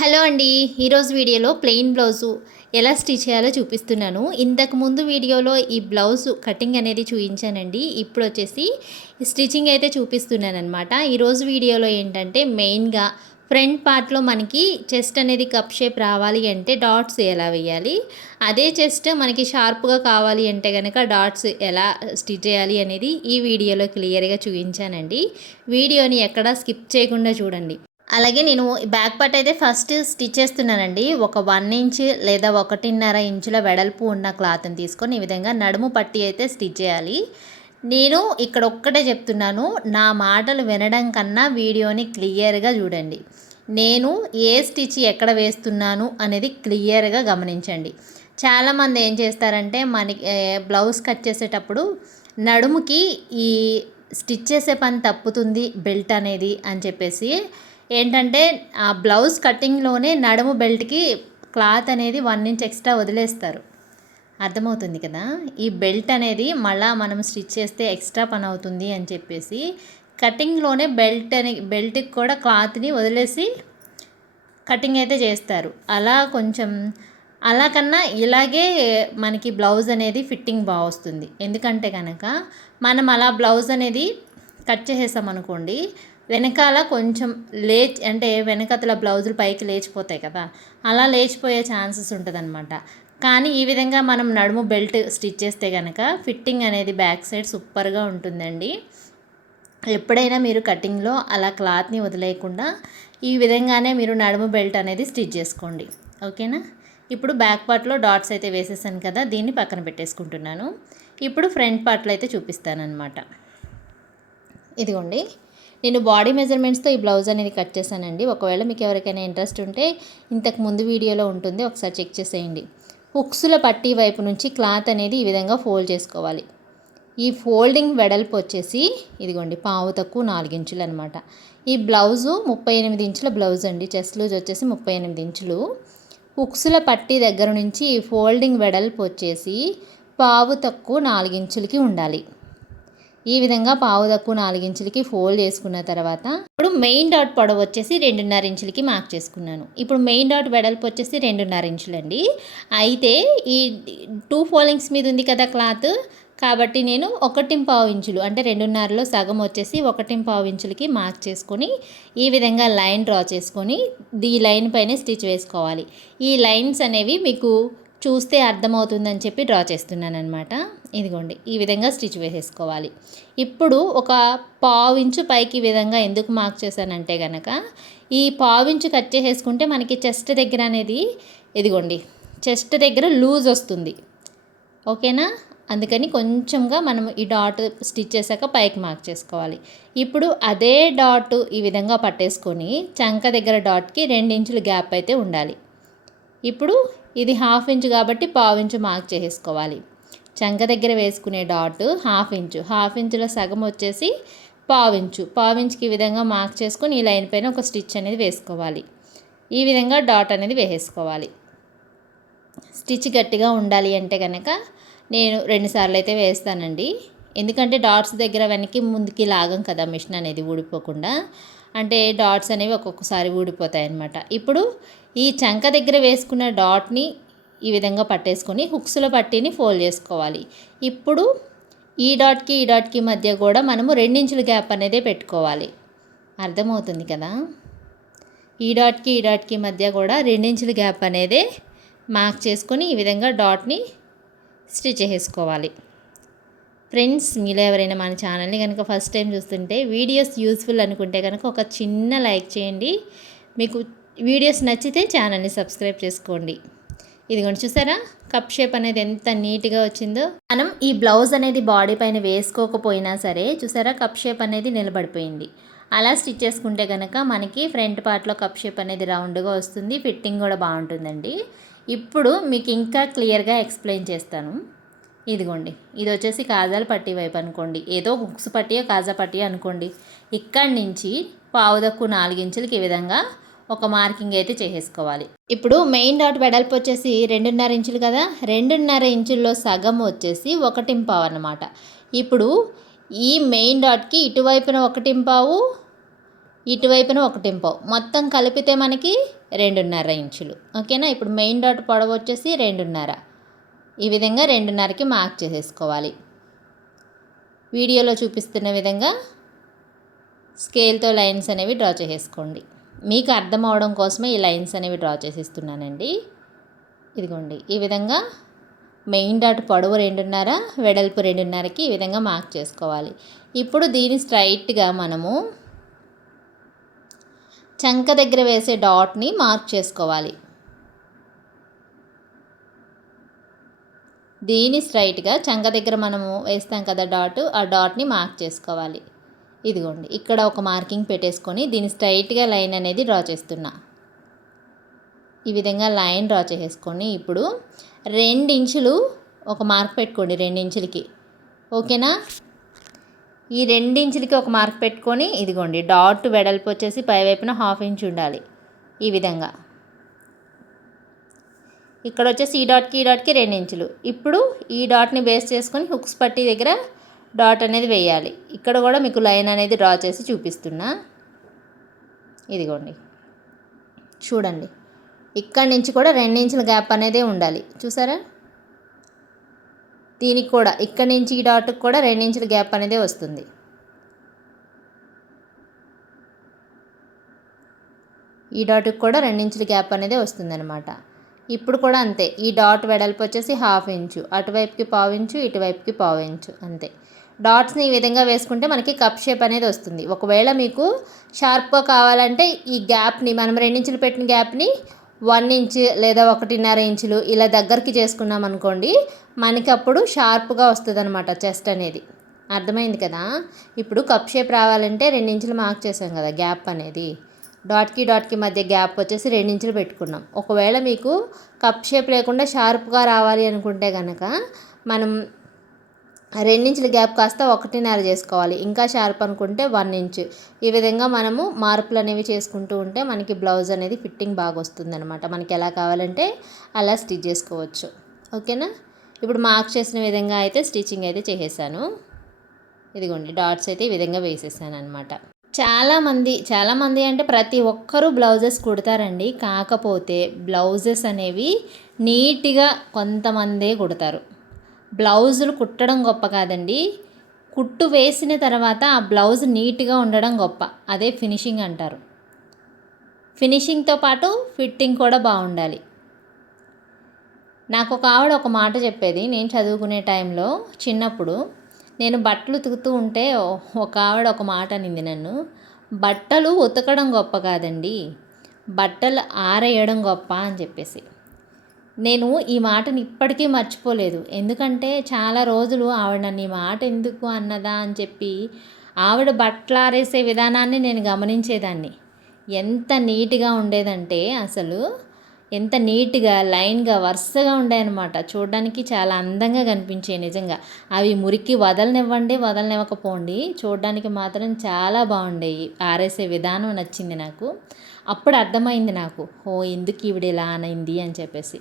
Hello అండి ఈరోజు వీడియోలో ప్లెయిన్ బ్లౌజు ఎలా స్టిచ్ చేయాలో చూపిస్తున్నాను. ఇంతకు ముందు వీడియోలో ఈ బ్లౌజ్ కటింగ్ అనేది చూపించానండి. ఇప్పుడు వచ్చేసి స్టిచ్చింగ్ అయితే చూపిస్తున్నాను అనమాట ఈరోజు వీడియోలో ఏంటంటే మెయిన్గా ఫ్రంట్ పార్ట్లో మనకి చెస్ట్ అనేది కప్ షేప్ రావాలి అంటే డాట్స్ ఎలా వేయాలి అదే చెస్ట్ మనకి షార్ప్గా కావాలి అంటే కనుక డాట్స్ ఎలా స్టిచ్ చేయాలి అనేది ఈ వీడియోలో క్లియర్గా చూపించానండి. వీడియోని ఎక్కడా స్కిప్ చేయకుండా చూడండి. అలాగే నేను బ్యాక్ పార్ట్ అయితే ఫస్ట్ స్టిచ్ చేస్తున్నానండి. ఒక వన్ ఇంచ్ లేదా ఒకటిన్నర ఇంచుల వెడల్పు ఉన్న క్లాత్ని తీసుకొని ఈ విధంగా నడుము పట్టి అయితే స్టిచ్ చేయాలి. నేను ఇక్కడ ఒక్కటే చెప్తున్నాను నా మాటలు వినడం కన్నా వీడియోని క్లియర్గా చూడండి. నేను ఏ స్టిచ్ ఎక్కడ వేస్తున్నాను అనేది క్లియర్గా గమనించండి. చాలామంది ఏం చేస్తారంటే మనకి బ్లౌజ్ కట్ చేసేటప్పుడు నడుముకి ఈ స్టిచ్ చేసే పని తప్పుతుంది బెల్ట్ అనేది అని చెప్పేసి ఏంటంటే ఆ బ్లౌజ్ కటింగ్లోనే నడుము బెల్ట్కి క్లాత్ అనేది వన్ ఇంచ్ ఎక్స్ట్రా వదిలేస్తారు. అర్థమవుతుంది కదా? ఈ బెల్ట్ అనేది మళ్ళీ మనం స్టిచ్ చేస్తే ఎక్స్ట్రా పని అవుతుంది అని చెప్పేసి కటింగ్లోనే బెల్ట్ అని బెల్ట్కి కూడా క్లాత్ని వదిలేసి కటింగ్ అయితే చేస్తారు. అలా కొంచెం అలా కన్నా ఇలాగే మనకి బ్లౌజ్ అనేది ఫిట్టింగ్ బాగా వస్తుంది. ఎందుకంటే కనుక మనం అలా బ్లౌజ్ అనేది కట్ చేసేసామనుకోండి వెనకాల కొంచెం లేచి అంటే వెనకతల బ్లౌజులు పైకి లేచిపోతాయి కదా? అలా లేచిపోయే ఛాన్సెస్ ఉంటుందన్నమాట. కానీ ఈ విధంగా మనం నడుము బెల్ట్ స్టిచ్ చేస్తే కనుక ఫిట్టింగ్ అనేది బ్యాక్ సైడ్ సూపర్గా ఉంటుందండి. ఎప్పుడైనా మీరు కటింగ్లో అలా క్లాత్ని వదిలేయకుండా ఈ విధంగానే మీరు నడుము బెల్ట్ అనేది స్టిచ్ చేసుకోండి. ఓకేనా? ఇప్పుడు బ్యాక్ పార్ట్లో డాట్స్ అయితే వేసేసాను కదా దీన్ని పక్కన పెట్టేసుకుంటున్నాను. ఇప్పుడు ఫ్రంట్ పార్ట్లో అయితే చూపిస్తాను అనమాట ఇదిగోండి. నేను బాడీ మెజర్మెంట్స్తో ఈ బ్లౌజ్ అనేది కట్ చేశానండి. ఒకవేళ మీకు ఎవరికైనా ఇంట్రెస్ట్ ఉంటే ఇంతకు ముందు వీడియోలో ఉంటుంది ఒకసారి చెక్ చేసేయండి. హుక్స్ల పట్టీ వైపు నుంచి క్లాత్ అనేది ఈ విధంగా ఫోల్డ్ చేసుకోవాలి. ఈ ఫోల్డింగ్ వెడల్పు వచ్చేసి ఇదిగోండి పావు తక్కువ నాలుగించులు అనమాట ఈ బ్లౌజు ముప్పై ఎనిమిది ఇంచుల బ్లౌజ్ అండి. చెస్ట్ లూజ్ వచ్చేసి ముప్పై ఎనిమిది ఇంచులు. హుక్స్ల పట్టీ దగ్గర నుంచి ఈ ఫోల్డింగ్ వెడల్పు వచ్చేసి పావు తక్కువ నాలుగించులకి ఉండాలి. ఈ విధంగా పావు తక్కువ నాలుగించులకి ఫోల్డ్ చేసుకున్న తర్వాత ఇప్పుడు మెయిన్ డాట్ పొడవు వచ్చేసి రెండున్నర ఇంచులకి మార్క్ చేసుకున్నాను. ఇప్పుడు మెయిన్ డాట్ వెడల్పు వచ్చేసి రెండున్నర ఇంచులండి. అయితే ఈ టూ ఫోలింగ్స్ మీద ఉంది కదా క్లాత్ కాబట్టి నేను ఒకటి పావు ఇంచులు అంటే రెండున్నరలో సగం వచ్చేసి ఒకటిం పావు ఇంచులకి మార్క్ చేసుకొని ఈ విధంగా లైన్ డ్రా చేసుకొని ఈ లైన్ పైన స్టిచ్ వేసుకోవాలి. ఈ లైన్స్ అనేవి మీకు చూస్తే అర్థమవుతుందని చెప్పి డ్రా చేస్తున్నాను అనమాట ఇదిగోండి ఈ విధంగా స్టిచ్ వేసేసుకోవాలి. ఇప్పుడు ఒక పావించు పైకి విధంగా ఎందుకు మార్క్ చేశానంటే కనుక ఈ పావించు కట్ చేసేసుకుంటే మనకి చెస్ట్ దగ్గర అనేది ఇదిగోండి చెస్ట్ దగ్గర లూజ్ వస్తుంది. ఓకేనా? అందుకని కొంచెంగా మనం ఈ డాట్ స్టిచ్ చేశాక పైకి మార్క్ చేసుకోవాలి. ఇప్పుడు అదే డాట్ ఈ విధంగా పట్టేసుకొని చంక దగ్గర డాట్కి రెండు ఇంచుల గ్యాప్ అయితే ఉండాలి. ఇప్పుడు ఇది హాఫ్ ఇంచ్ కాబట్టి పావు ఇంచు మార్క్ చేసుకోవాలి చంక దగ్గర వేసుకునే డాట్ హాఫ్ ఇంచు. హాఫ్ ఇంచులో సగం వచ్చేసి పావించు పావించుకి ఈ విధంగా మార్క్ చేసుకుని ఈ లైన్ పైన ఒక స్టిచ్ అనేది వేసుకోవాలి. ఈ విధంగా డాట్ అనేది వేసేసుకోవాలి. స్టిచ్ గట్టిగా ఉండాలి అంటే కనుక నేను రెండుసార్లు అయితే వేస్తానండి. ఎందుకంటే డాట్స్ దగ్గర వెనక్కి ముందుకి లాగం కదా మిషన్ అనేది ఊడిపోకుండా. అంటే డాట్స్ అనేవి ఒక్కొక్కసారి ఊడిపోతాయి అన్నమాట ఇప్పుడు ఈ చంక దగ్గర వేసుకున్న డాట్ని ఈ విధంగా పట్టేసుకొని హుక్స్లో పట్టిని ఫోల్డ్ చేసుకోవాలి. ఇప్పుడు ఈ డాట్కి ఈ డాట్కి మధ్య కూడా మనము రెండించుల గ్యాప్ అనేది పెట్టుకోవాలి. అర్థమవుతుంది కదా? ఈ డాట్కి ఈ డాట్కి మధ్య కూడా రెండించుల గ్యాప్ అనేది మార్క్ చేసుకొని ఈ విధంగా డాట్ని స్టిచ్ చేసుకోవాలి. ఫ్రెండ్స్ మీలో ఎవరైనా మన ఛానల్ని కనుక ఫస్ట్ టైం చూస్తుంటే వీడియోస్ యూస్ఫుల్ అనుకుంటే కనుక ఒక చిన్న లైక్ చేయండి. మీకు వీడియోస్ నచ్చితే ఛానల్ని సబ్స్క్రైబ్ చేసుకోండి. ఇదిగోండి చూసారా? కప్ షేప్ అనేది ఎంత నీట్గా వచ్చిందో. మనం ఈ బ్లౌజ్ అనేది బాడీ పైన వేసుకోకపోయినా సరే చూసారా? కప్ షేప్ అనేది నిలబడిపోయింది. అలా స్టిచ్ చేసుకుంటే కనుక మనకి ఫ్రంట్ పార్ట్లో కప్ షేప్ అనేది రౌండ్గా వస్తుంది. ఫిట్టింగ్ కూడా బాగుంటుందండి. ఇప్పుడు మీకు ఇంకా క్లియర్గా ఎక్స్ప్లెయిన్ చేస్తాను. ఇదిగోండి ఇది వచ్చేసి కాజాల పట్టి వైపు అనుకోండి. ఏదో బుక్స్ పట్టియో కాజా పట్టి అనుకోండి. ఇక్కడి నుంచి పావుదక్కు నాలుగించులకి ఈ విధంగా ఒక మార్కింగ్ అయితే చేసేసుకోవాలి. ఇప్పుడు మెయిన్ డాట్ వెడల్పు వచ్చేసి రెండున్నర ఇంచులు కదా? రెండున్నర ఇంచుల్లో సగం వచ్చేసి ఒకటింపావు అన్నమాట. ఇప్పుడు ఈ మెయిన్ డాట్కి ఇటువైపున ఒకటింపావు ఇటువైపున ఒకటింపావు మొత్తం కలిపితే మనకి రెండున్నర ఇంచులు. ఓకేనా? ఇప్పుడు మెయిన్ డాట్ పొడవు వచ్చేసి రెండున్నర. ఈ విధంగా రెండున్నరకి మార్క్ చేసేసుకోవాలి. వీడియోలో చూపిస్తున్న విధంగా స్కేల్తో లైన్స్ అనేవి డ్రా చేసేసుకోండి. మీకు అర్థం అవడం కోసమే ఈ లైన్స్ అనేవి డ్రా చేసేస్తున్నానండి. ఇదిగోండి ఈ విధంగా మెయిన్ డాట్ పొడవు రెండున్నర వెడల్పు రెండున్నరకి ఈ విధంగా మార్క్ చేసుకోవాలి. ఇప్పుడు దీన్ని స్ట్రైట్గా మనము చంక దగ్గర వేసే డాట్ని మార్క్ చేసుకోవాలి. దీని స్ట్రైట్గా చంక దగ్గర మనము వేస్తాం కదా డాట్ ఆ డాట్ని మార్క్ చేసుకోవాలి. ఇదిగోండి ఇక్కడ ఒక మార్కింగ్ పెట్టేసుకొని దీని స్ట్రైట్గా లైన్ అనేది డ్రా చేస్తున్నా. ఈ విధంగా లైన్ డ్రా చేసేసుకొని ఇప్పుడు రెండు ఇంచులు ఒక మార్క్ పెట్టుకోండి రెండు ఇంచులకి. ఓకేనా? ఈ రెండు ఇంచులకి ఒక మార్క్ పెట్టుకొని ఇదిగోండి డాట్ వెడల్పు వచ్చేసి పైవైపున హాఫ్ ఇంచ్ ఉండాలి. ఈ విధంగా. ఇక్కడ వచ్చేసి ఈ డాట్కి ఈ డాట్కి రెండు ఇంచులు. ఇప్పుడు ఈ డాట్ని బేస్ చేసుకొని హుక్స్ పట్టి దగ్గర డాట్ అనేది వేయాలి. ఇక్కడ కూడా మీకు లైన్ అనేది డ్రా చేసి చూపిస్తున్నా. ఇదిగోండి. చూడండి. ఇక్కడి నుంచి కూడా రెండు ఇంచుల గ్యాప్ అనేది ఉండాలి. చూసారా? దీనికి కూడా ఇక్కడి నుంచి ఈ డాట్కి కూడా రెండు ఇంచుల గ్యాప్ అనేది వస్తుంది. ఈ డాట్కి కూడా రెండు ఇంచుల గ్యాప్ అనేది వస్తుందన్నమాట. ఇప్పుడు కూడా అంతే. ఈ డాట్ వెడల్పు వచ్చేసి హాఫ్ ఇంచు. అటువైపుకి పావు ఇంచు ఇటువైపుకి పావు ఇంచు. అంతే. డాట్స్ని ఈ విధంగా వేసుకుంటే మనకి కప్ షేప్ అనేది వస్తుంది. ఒకవేళ మీకు షార్ప్గా కావాలంటే ఈ గ్యాప్ని మనం రెండించులు పెట్టిన గ్యాప్ని వన్ ఇంచ్ లేదా ఒకటిన్నర ఇంచులు ఇలా దగ్గరికి చేసుకున్నాం అనుకోండి మనకి అప్పుడు షార్ప్గా వస్తుంది అనమాట చెస్ట్ అనేది. అర్థమైంది కదా? ఇప్పుడు కప్ షేప్ రావాలంటే రెండు ఇంచులు మార్క్ చేసాం కదా గ్యాప్ అనేది. డాట్కి డాట్కి మధ్య గ్యాప్ వచ్చేసి రెండించులు పెట్టుకున్నాం. ఒకవేళ మీకు కప్ షేప్ లేకుండా షార్ప్గా రావాలి అనుకుంటే కనుక మనం రెండించుల గ్యాప్ కాస్త ఒకటిన్నర చేసుకోవాలి. ఇంకా షార్ప్ అనుకుంటే వన్ ఇంచ్ ఈ విధంగా మనము మార్పులు అనేవి చేసుకుంటూ ఉంటే మనకి బ్లౌజ్ అనేది ఫిట్టింగ్ బాగా వస్తుంది అనమాట మనకి ఎలా కావాలంటే అలా స్టిచ్ చేసుకోవచ్చు. ఓకేనా? ఇప్పుడు మార్క్ చేసిన విధంగా అయితే స్టిచ్చింగ్ అయితే చేసేసాను. ఇదిగోండి డాట్స్ అయితే ఈ విధంగా వేసేసాను అనమాట చాలామంది చాలామంది అంటే ప్రతి ఒక్కరూ బ్లౌజెస్ కుడతారండి. కాకపోతే బ్లౌజెస్ అనేవి నీట్గా కొంతమందే కుడతారు. బ్లౌజులు కుట్టడం గొప్ప కాదండి. కుట్టు వేసిన తర్వాత ఆ బ్లౌజ్ నీట్గా ఉండడం గొప్ప. అదే ఫినిషింగ్ అంటారు. ఫినిషింగ్తో పాటు ఫిట్టింగ్ కూడా బాగుండాలి. నాకు ఒక ఆవిడ ఒక మాట చెప్పేది. నేను చదువుకునే టైంలో చిన్నప్పుడు నేను బట్టలు ఉతుకుతూ ఉంటే ఒక ఆవిడ ఒక మాట అనింది నన్ను. బట్టలు ఉతకడం గొప్ప కాదండి. బట్టలు ఆరేయడం గొప్ప అని చెప్పేసి. నేను ఈ మాటని ఇప్పటికీ మర్చిపోలేదు. ఎందుకంటే చాలా రోజులు ఆవిడ నన్ను ఈ మాట ఎందుకు అన్నదా అని చెప్పి ఆవిడ బట్టలు ఆరేసే విధానాన్ని నేను గమనించేదాన్ని. ఎంత నీట్గా ఉండేదంటే అసలు ఎంత నీట్గా లైన్గా వరుసగా ఉండేయన్నమాట. చూడడానికి చాలా అందంగా కనిపించాయి నిజంగా. అవి మురికి వదలనివ్వండి వదలనివ్వకపోండి. చూడడానికి మాత్రం చాలా బాగుండేవి ఆరేసే విధానం నచ్చింది నాకు. అప్పుడు అర్థమైంది నాకు. ఓ ఎందుకు ఈవిడ ఇలా అనైంది అని చెప్పేసి.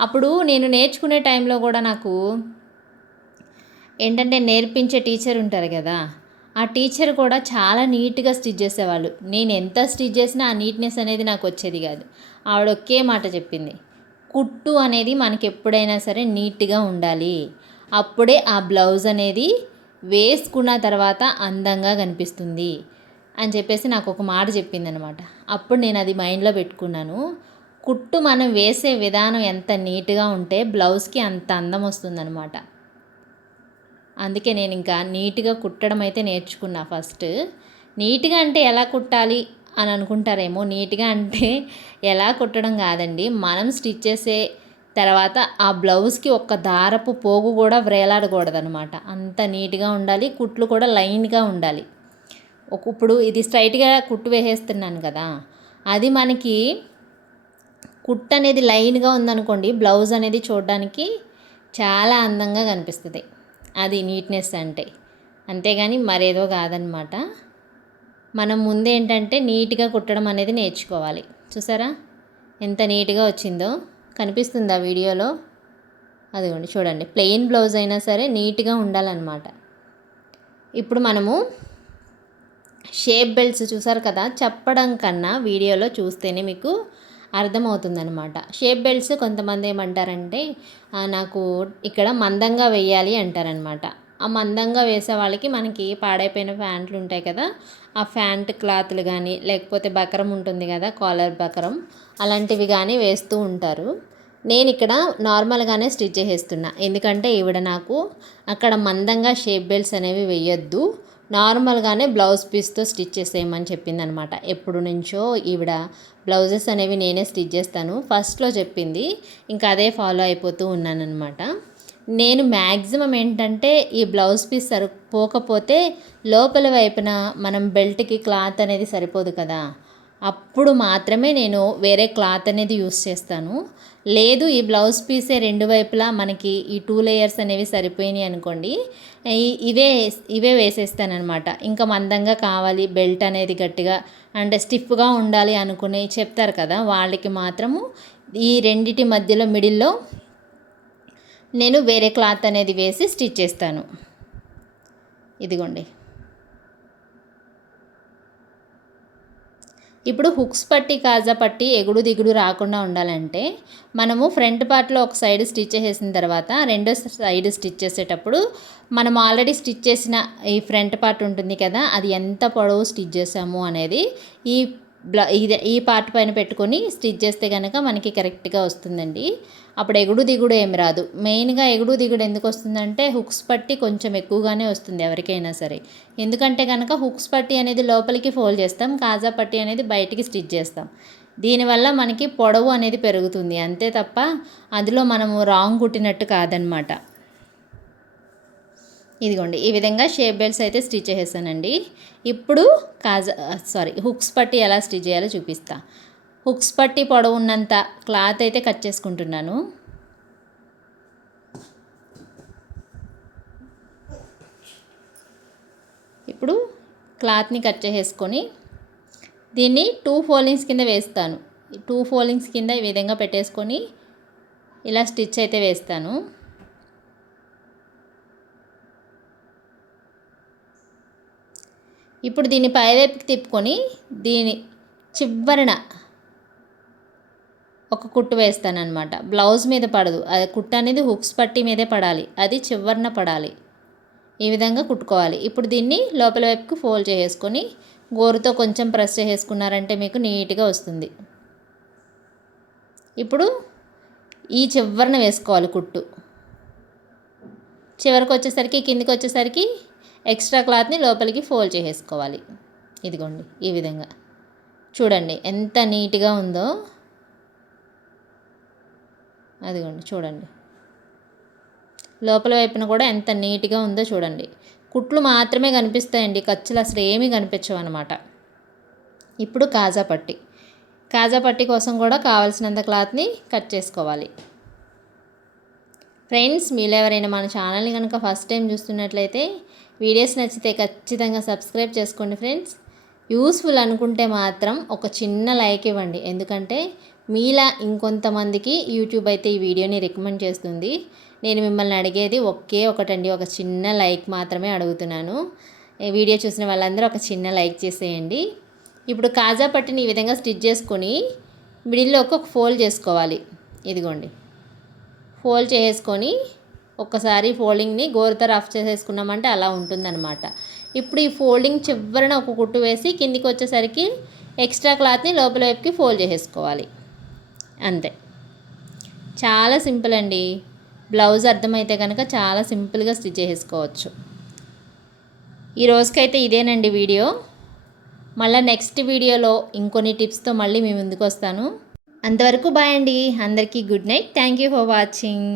అప్పుడు నేను నేర్చుకునే టైంలో కూడా నాకు ఏంటంటే నేర్పించే టీచర్ ఉంటారు కదా ఆ టీచర్ కూడా చాలా నీట్గా స్టిచ్ చేసేవాళ్ళు. నేను ఎంత స్టిచ్ చేసినా ఆ నీట్నెస్ అనేది నాకు వచ్చేది కాదు. ఆవిడ ఒకే మాట చెప్పింది. కుట్టు అనేది మనకి ఎప్పుడైనా సరే నీట్గా ఉండాలి. అప్పుడే ఆ బ్లౌజ్ అనేది వేసుకున్న తర్వాత అందంగా కనిపిస్తుంది అని చెప్పేసి నాకు ఒక మాట చెప్పిందనమాట. అప్పుడు నేను అది మైండ్లో పెట్టుకున్నాను. కుట్టు మనం వేసే విధానం ఎంత నీట్గా ఉంటే బ్లౌజ్కి అంత అందం వస్తుందనమాట. అందుకే నేను ఇంకా నీట్గా కుట్టడం అయితే నేర్చుకున్నా ఫస్ట్. నీట్గా అంటే ఎలా కుట్టాలి అని అనుకుంటారేమో నీట్గా అంటే ఎలా కుట్టడం కాదండి. మనం స్టిచ్ చేసే తర్వాత ఆ బ్లౌజ్కి ఒక్క దారపు పోగు కూడా వ్రేలాడకూడదనమాట. అంత నీట్గా ఉండాలి కుట్లు కూడా లైన్గా ఉండాలి. ఒక ఇప్పుడు ఇది స్ట్రైట్గా కుట్టు వేసేస్తున్నాను కదా అది మనకి కుట్ అనేది లైన్గా ఉందనుకోండి బ్లౌజ్ అనేది చూడడానికి చాలా అందంగా కనిపిస్తుంది. అది నీట్నెస్ అంటే. అంతేగాని మరేదో కాదనమాట. మనం ముందేంటంటే నీట్గా కుట్టడం అనేది నేర్చుకోవాలి. చూసారా? ఎంత నీట్గా వచ్చిందో. కనిపిస్తుందా వీడియోలో? అదిగోండి చూడండి. ప్లెయిన్ బ్లౌజ్ అయినా సరే నీట్గా ఉండాలన్నమాట. ఇప్పుడు మనము షేప్ బెల్ట్స్ చూసారు కదా? చెప్పడం కన్నా వీడియోలో చూస్తేనే మీకు అర్థమవుతుందనమాట షేప్ బెల్ట్స్ కొంతమంది ఏమంటారంటే నాకు ఇక్కడ మందంగా వేయాలి అంటారనమాట ఆ మందంగా వేసే వాళ్ళకి మనకి పాడైపోయిన ప్యాంట్లు ఉంటాయి కదా ఆ ప్యాంట్ క్లాత్లు కానీ లేకపోతే బకరం ఉంటుంది కదా కాలర్ బకరం అలాంటివి కానీ వేస్తూ ఉంటారు. నేను ఇక్కడ నార్మల్గానే స్టిచ్ చేసేస్తున్నా. ఎందుకంటే ఈవిడ నాకు అక్కడ మందంగా షేప్ బెల్ట్స్ అనేవి వేయొద్దు నార్మల్గానే బ్లౌజ్ పీస్తో స్టిచ్ చేసేయమని చెప్పిందనమాట. ఎప్పుడు నుంచో ఈవిడ బ్లౌజెస్ అనేవి నేనే స్టిచ్ చేస్తాను. ఫస్ట్లో చెప్పింది ఇంకా అదే ఫాలో అయిపోతూ ఉన్నానన్నమాట నేను మ్యాక్సిమం ఏంటంటే ఈ బ్లౌజ్ పీస్ సరిపోకపోతే లోపల వైపున మనం బెల్ట్కి క్లాత్ అనేది సరిపోదు కదా. అప్పుడు మాత్రమే నేను వేరే క్లాత్ అనేది యూస్ చేస్తాను. లేదు ఈ బ్లౌజ్ పీసే రెండు వైపులా మనకి ఈ టూ లేయర్స్ అనేవి సరిపోయినాయి అనుకోండి. ఇవే ఇవే వేసేస్తానమాట ఇంకా మందంగా కావాలి బెల్ట్ అనేది గట్టిగా అంటే స్టిఫ్గా ఉండాలి అనుకుని చెప్తారు కదా వాళ్ళకి మాత్రము ఈ రెండిటి మధ్యలో మిడిల్లో నేను వేరే క్లాత్ అనేది వేసి స్టిచ్ చేస్తాను. ఇదిగోండి. ఇప్పుడు హుక్స్ పట్టి కాజా పట్టి ఎగుడు దిగుడు రాకుండా ఉండాలంటే మనము ఫ్రంట్ పార్ట్లో ఒక సైడ్ స్టిచ్ చేసిన తర్వాత రెండో సైడ్ స్టిచ్ చేసేటప్పుడు మనం ఆల్రెడీ స్టిచ్ చేసిన ఈ ఫ్రంట్ పార్ట్ ఉంటుంది కదా అది ఎంత పొడవు స్టిచ్ చేసాము అనేది ఈ బ్ల ఇది ఈ పార్ట్ పైన పెట్టుకొని స్టిచ్ చేస్తే కనుక మనకి కరెక్ట్గా వస్తుందండి. అప్పుడు ఎగుడు దిగుడు ఏమి రాదు. మెయిన్గా ఎగుడు దిగుడు ఎందుకు వస్తుందంటే హుక్స్ పట్టి కొంచెం ఎక్కువగానే వస్తుంది ఎవరికైనా సరే. ఎందుకంటే కనుక హుక్స్ పట్టి అనేది లోపలికి ఫోల్డ్ చేస్తాం కాజా పట్టి అనేది బయటికి స్టిచ్ చేస్తాం. దీనివల్ల మనకి పొడవు అనేది పెరుగుతుంది. అంతే తప్ప అందులో మనము రాంగ్ కుట్టినట్టు కాదనమాట. ఇదిగోండి ఈ విధంగా షేప్ బెల్ట్స్ అయితే స్టిచ్ చేసేసానండి. ఇప్పుడు కాజా సారీ హుక్స్ పట్టి ఎలా స్టిచ్ చేయాలో చూపిస్తాను హుక్స్ పట్టి పొడవున్నంత క్లాత్ అయితే కట్ చేసుకుంటున్నాను. ఇప్పుడు క్లాత్ని కట్ చేసేసుకొని దీన్ని టూ ఫోల్డింగ్స్ కింద వేస్తాను. టూ ఫోల్డింగ్స్ కింద ఈ విధంగా పెట్టేసుకొని ఇలా స్టిచ్ అయితే వేస్తాను. ఇప్పుడు దీన్ని పైవైపుకి తిప్పుకొని దీని చివరన ఒక కుట్టు వేస్తాను అనమాట బ్లౌజ్ మీద పడదు. అది కుట్టు అనేది హుక్స్ పట్టి మీదే పడాలి. అది చివరన పడాలి. ఈ విధంగా కుట్టుకోవాలి. ఇప్పుడు దీన్ని లోపల వైపుకి ఫోల్డ్ చేసేసుకొని గోరుతో కొంచెం ప్రెస్ చేసేసుకున్నారంటే మీకు నీట్గా వస్తుంది. ఇప్పుడు ఈ చివరన వేసుకోవాలి కుట్టు. చివరికి వచ్చేసరికి కిందికి వచ్చేసరికి ఎక్స్ట్రా క్లాత్ని లోపలికి ఫోల్డ్ చేసేసుకోవాలి. ఇదిగోండి ఈ విధంగా. చూడండి ఎంత నీట్గా ఉందో. అదిగోండి చూడండి. లోపల వైపున కూడా ఎంత నీట్గా ఉందో చూడండి. కుట్లు మాత్రమే కనిపిస్తాయండి. ఖర్చులు అసలు ఏమీ కనిపించవు అనమాట ఇప్పుడు కాజా పట్టి. కాజా పట్టి కోసం కూడా కావాల్సినంత క్లాత్ని కట్ చేసుకోవాలి. ఫ్రెండ్స్ మీరు ఎవరైనా మన ఛానల్ని కనుక ఫస్ట్ టైం చూస్తున్నట్లయితే వీడియోస్ నచ్చితే ఖచ్చితంగా సబ్స్క్రైబ్ చేసుకోండి ఫ్రెండ్స్. యూస్ఫుల్ అనుకుంటే మాత్రం ఒక చిన్న లైక్ ఇవ్వండి. ఎందుకంటే మీలా ఇంకొంతమందికి యూట్యూబ్ అయితే ఈ వీడియోని రికమెండ్ చేస్తుంది. నేను మిమ్మల్ని అడిగేది ఒకే ఒకటండి. ఒక చిన్న లైక్ మాత్రమే అడుగుతున్నాను. వీడియో చూసిన వాళ్ళందరూ ఒక చిన్న లైక్ చేసేయండి. ఇప్పుడు కాజా పట్టిని ఈ విధంగా స్టిచ్ చేసుకొని మిడిల్లో ఒక ఫోల్డ్ చేసుకోవాలి. ఇదిగోండి. ఫోల్డ్ చేసుకొని ఒక్కసారి ఫోల్డింగ్ని గోరుతో రఫ్ చేసేసుకున్నామంటే అలా ఉంటుందన్నమాట. ఇప్పుడు ఈ ఫోల్డింగ్ చివరన ఒక కుట్టు వేసి కిందికి వచ్చేసరికి ఎక్స్ట్రా క్లాత్ని లోపల వైపుకి ఫోల్డ్ చేసేసుకోవాలి. అంతే. చాలా సింపుల్ అండి. బ్లౌజ్ అర్థమైతే కనుక చాలా సింపుల్గా స్టిచ్ చేసేసుకోవచ్చు. ఈ రోజుకైతే ఇదేనండి వీడియో. మళ్ళీ నెక్స్ట్ వీడియోలో ఇంకొన్ని టిప్స్తో మళ్ళీ మీ ముందుకు వస్తాను. అంతవరకు బాయ్ అండి. అందరికీ good night. Thank you for watching.